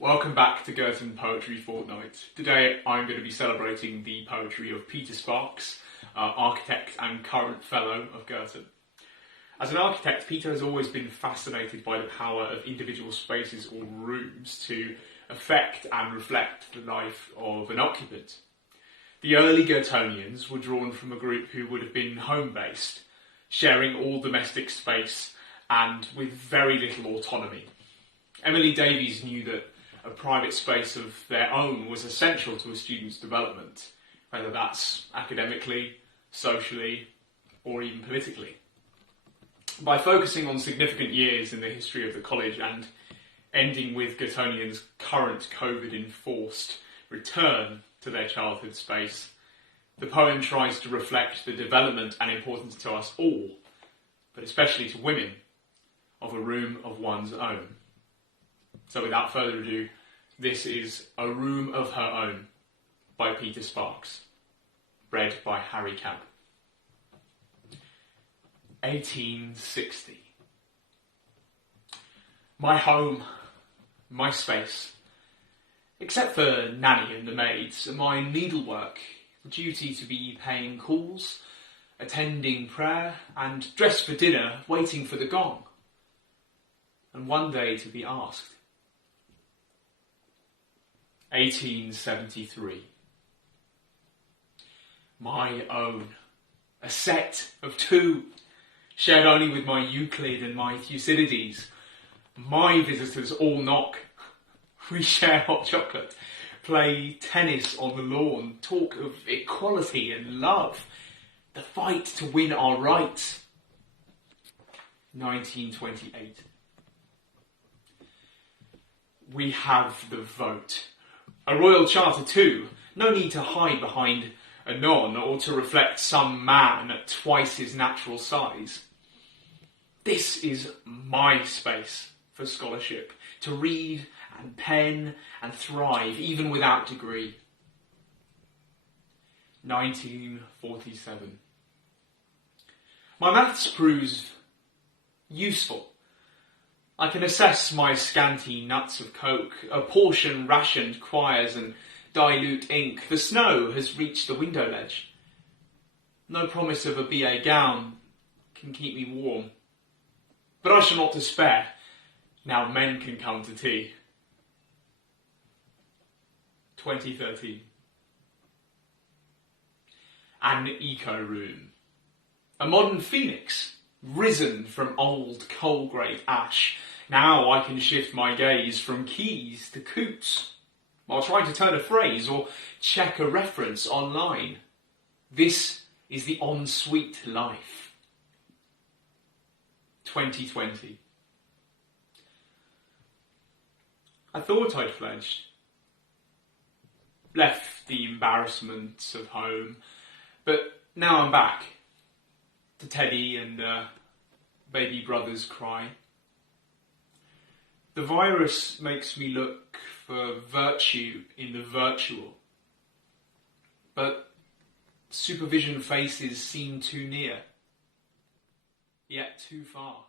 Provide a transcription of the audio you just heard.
Welcome back to Girton Poetry Fortnight. Today I'm going to be celebrating the poetry of Peter Sparks, architect and current fellow of Girton. As an architect, Peter has always been fascinated by the power of individual spaces or rooms to affect and reflect the life of an occupant. The early Girtonians were drawn from a group who would have been home-based, sharing all domestic space and with very little autonomy. Emily Davies knew that a private space of their own was essential to a student's development, whether that's academically, socially, or even politically. By focusing on significant years in the history of the college and ending with Girtonians' current COVID-enforced return to their childhood space, the poem tries to reflect the development and importance to us all, but especially to women, of a room of one's own. So without further ado, this is A Room of Her Own by Peter Sparks, read by Harry Camp. 1860. My home, my space, except for nanny and the maids, my needlework, the duty to be paying calls, attending prayer, and dressed for dinner, waiting for the gong, and one day to be asked. 1873. My own, a set of two, shared only with my Euclid and my Thucydides. My visitors all knock. We share hot chocolate, play tennis on the lawn, talk of equality and love, the fight to win our rights. 1928. We have the vote. A royal charter too. No need to hide behind a non or to reflect some man at twice his natural size. This is my space for scholarship, to read and pen and thrive even without degree. 1947. My maths proves useful. I can assess my scanty nuts of coke, apportion rationed quires and dilute ink. The snow has reached the window ledge. No promise of a BA gown can keep me warm. But I shall not despair. Now men can come to tea. 2013. An eco-room. A modern phoenix, risen from old coal-grey ash. Now I can shift my gaze from keys to coots, while trying to turn a phrase or check a reference online. This is the ensuite life. 2020. I thought I'd fledged. Left the embarrassments of home, but now I'm back to Teddy and baby brother's cry. The virus makes me look for virtue in the virtual, but supervision faces seem too near, yet too far.